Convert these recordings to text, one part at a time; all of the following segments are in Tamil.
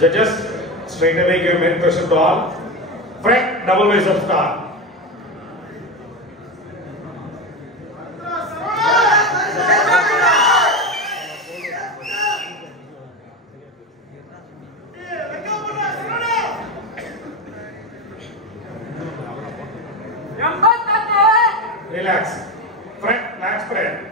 Judges, straight away give main question to all. Frank, double base of star. Relax. Frank, relax, Frank.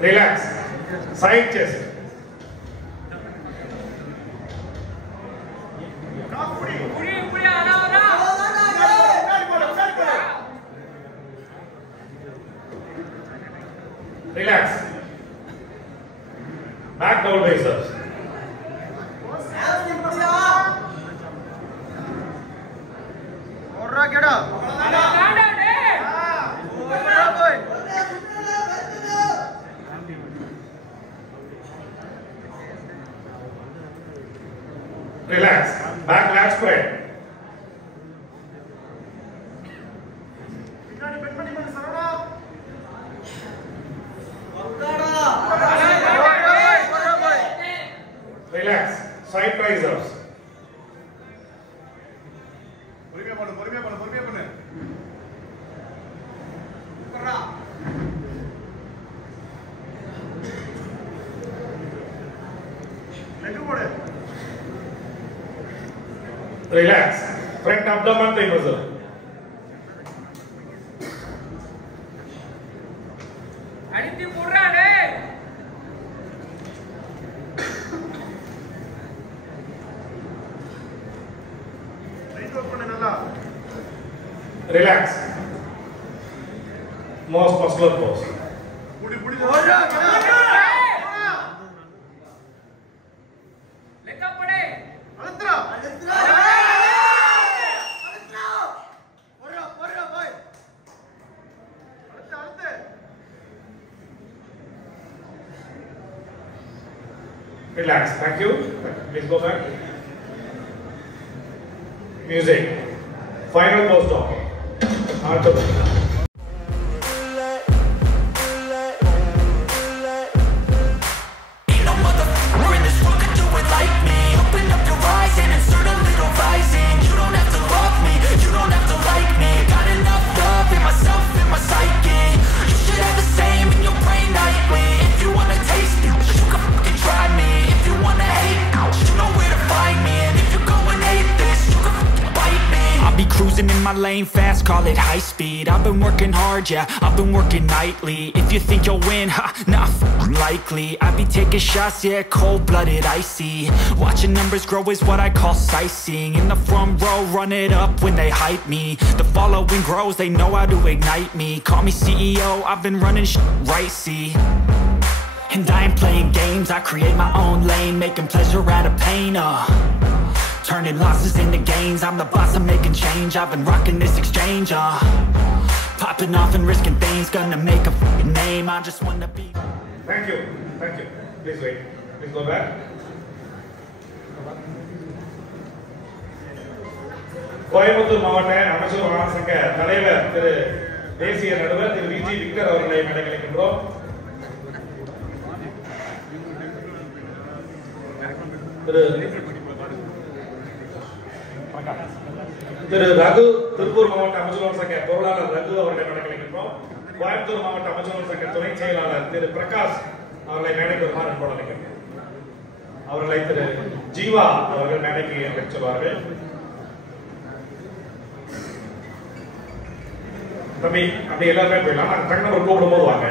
Relax. Side chest. Relax. Back double biceps. Relax. Back lat spread. Relax. Side triceps. Relax. Front abdomen thigh muscle. அடித்து போடுறானே. Relax. Most muscular pose. Relax. Thank you. Please go back. Music. Final pose stop. Cruising in my lane fast, call it high speed. I've been working hard, yeah, I've been working nightly. If you think you'll win, ha, nah, likely. I be taking shots, yeah, cold-blooded, icy. Watching numbers grow is what I call sightseeing. In the front row, run it up when they hype me. The following grows, they know how to ignite me. Call me CEO, I've been running right, see. And I ain't playing games, I create my own lane, making pleasure out of pain, turning losses into gains, I'm the boss, I'm making change. I've been rocking this exchange, popping off and risking things, gonna make a f***ing name, I just wanna be... Thank you, thank you. Please wait, please go back. Coimbatore மாவட்ட அமைச்சர் மாணவர் சங்க தலைவர் திரு தேசிய நடுவர் திரு விஜி விக்டர் அவர்களை மேடையளிக்கின்றோம். திரு ரகு திருப்பூர் மாவட்ட அமைச்சர் சங்க பொருளாளர் ரகு அவர்களை மேடையளிக்கின்றோம். கோயம்புத்தூர் மாவட்ட அமைச்சர் சங்க துணை செயலாளர் திரு பிரகாஷ் அவர்களை மேடைக்கு வருமாறு அன்போடு அழைக்கின்றோம். அவர்களை திரு ஜீவா அவர்கள் மேடைக்கு அழைத்து செல்வார்கள். தம்பி அப்படி எல்லாருமே போயிடலாம். நாங்கள் டக்கு நம்பர் கூப்பிடும் போது வாங்க.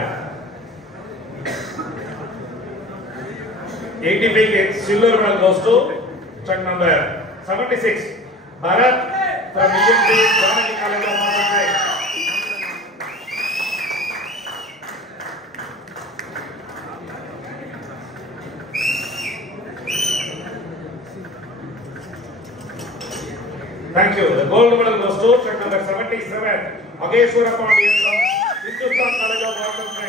85 silver medal goes to truck number 76 Bharat from EMT Janaki College of Maharashtra. Thank you. The gold medal goes to truck number 77 Ageshwara Pandian from Hindustan College of Maharashtra.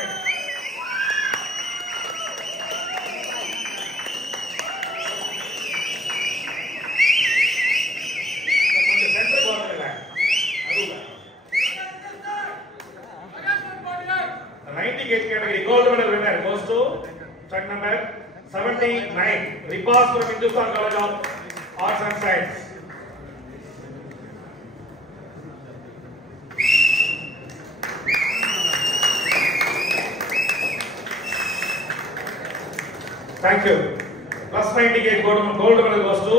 Check number 79. Ripaz from Hindustan College of Arts and Science. Thank you. Plus 98 gold medal goes to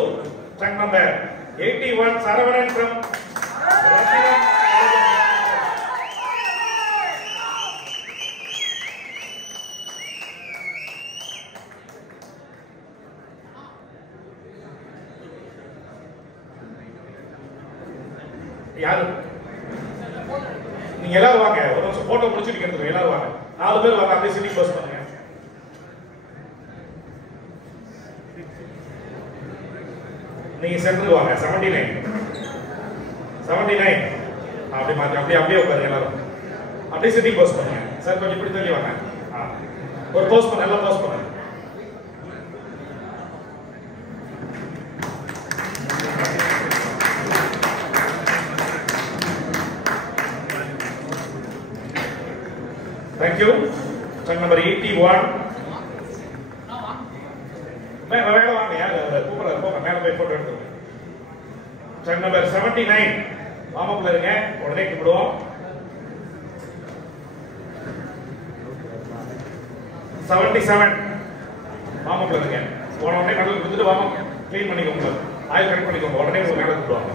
check number 81 Saravanan from யாரு நீங்க எல்லாரும் வாங்க ஒரு நிமிஷம் போட்டோ முடிச்சிட்டு கேட்குறோம் எல்லாரும் வாங்க 4 பேர் வாங்க அப்படியே சிட்டி பஸ் பண்ணுங்க நீங்க சென்டர் வாங்க 79 அப்படியே மாத்தி அப்படியே உட்காருங்க எல்லாரும் அப்படியே சிட்டி பஸ் பண்ணுங்க சார் கொஞ்சம் இப்படி தள்ளி வாங்க ஒரு போஸ் பண்ண நல்லா போஸ் பண்ணுங்க Thank you. Check number 81. மேல வாங்க யாரு கூப்பிடுறாரு போங்க மேல போய் போட்டோ எடுத்துங்க. Check number 79. வாமப்ல இருங்க உடனே கூப்பிடுவோம். 77. வாமப்ல இருங்க. உடனே கடல் கொடுத்துட்டு வாமப் க்ளீன் பண்ணிக்கோங்க. ஆயில் கட் பண்ணிக்கோங்க. உடனே மேல கூப்பிடுவாங்க.